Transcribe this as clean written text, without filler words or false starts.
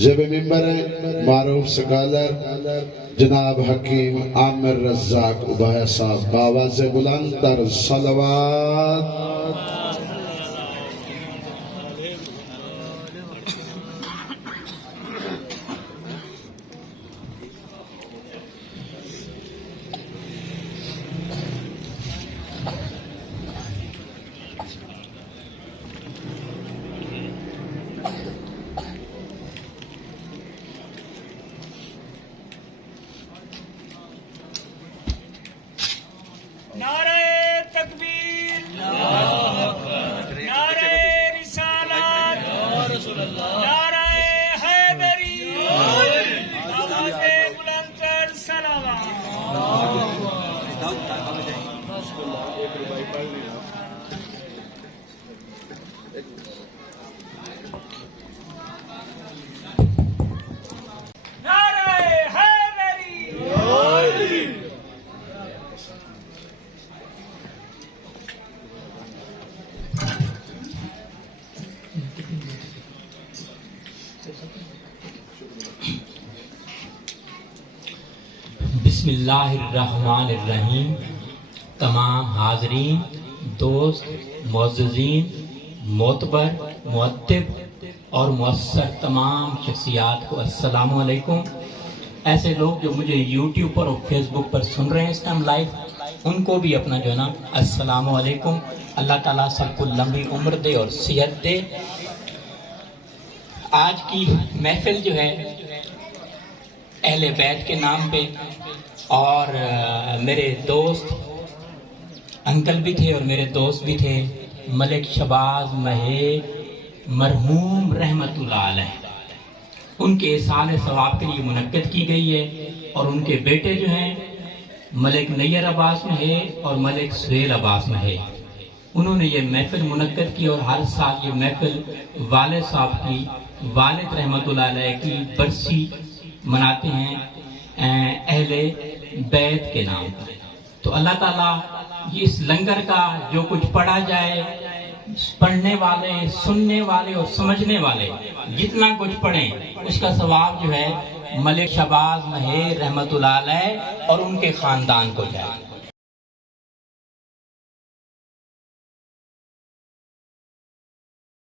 زیب ممبر ہیں معروف سکالر جناب حکیم عامر رزاق ابایا صاحب باواز بلند تر صلوات. نعرہ تکبیر، نعرہ رسالت، نعرہ حیدری، آواز بلند تر صلوات. نعرہ حیدری. بسم اللہ الرحمن الرحیم. تمام حاضرین، دوست، معززین، معتبر، مؤدب اور مؤثر تمام شخصیات کو السلام علیکم. ایسے لوگ جو مجھے یوٹیوب پر اور فیس بک پر سن رہے ہیں اس ٹائم لائیو، ان کو بھی اپنا جو ہے نا السلام علیکم. اللہ تعالیٰ سب کو لمبی عمر دے اور صحت دے. آج کی محفل جو ہے اہل بیت کے نام پہ، اور میرے دوست انکل بھی تھے اور میرے دوست بھی تھے ملک شہباز مہے مرحوم رحمت اللہ علیہ، ان کے احسان ثواب کے لیے منعقد کی گئی ہے. اور ان کے بیٹے جو ہیں ملک نیر عباس مہے اور ملک سہیل عباس مہے، انہوں نے یہ محفل منعقد کی. اور ہر سال یہ محفل والد صاحب کی، والد رحمت اللہ علیہ کی برسی مناتے ہیں اہل بیت کے نام پر. تو اللہ تعالیٰ اس لنگر کا جو کچھ پڑھا جائے، پڑھنے والے، سننے والے اور سمجھنے والے جتنا کچھ پڑھیں، اس کا ثواب جو ہے ملک شہباز مہے رحمت اللہ علیہ اور ان کے خاندان کو جائے.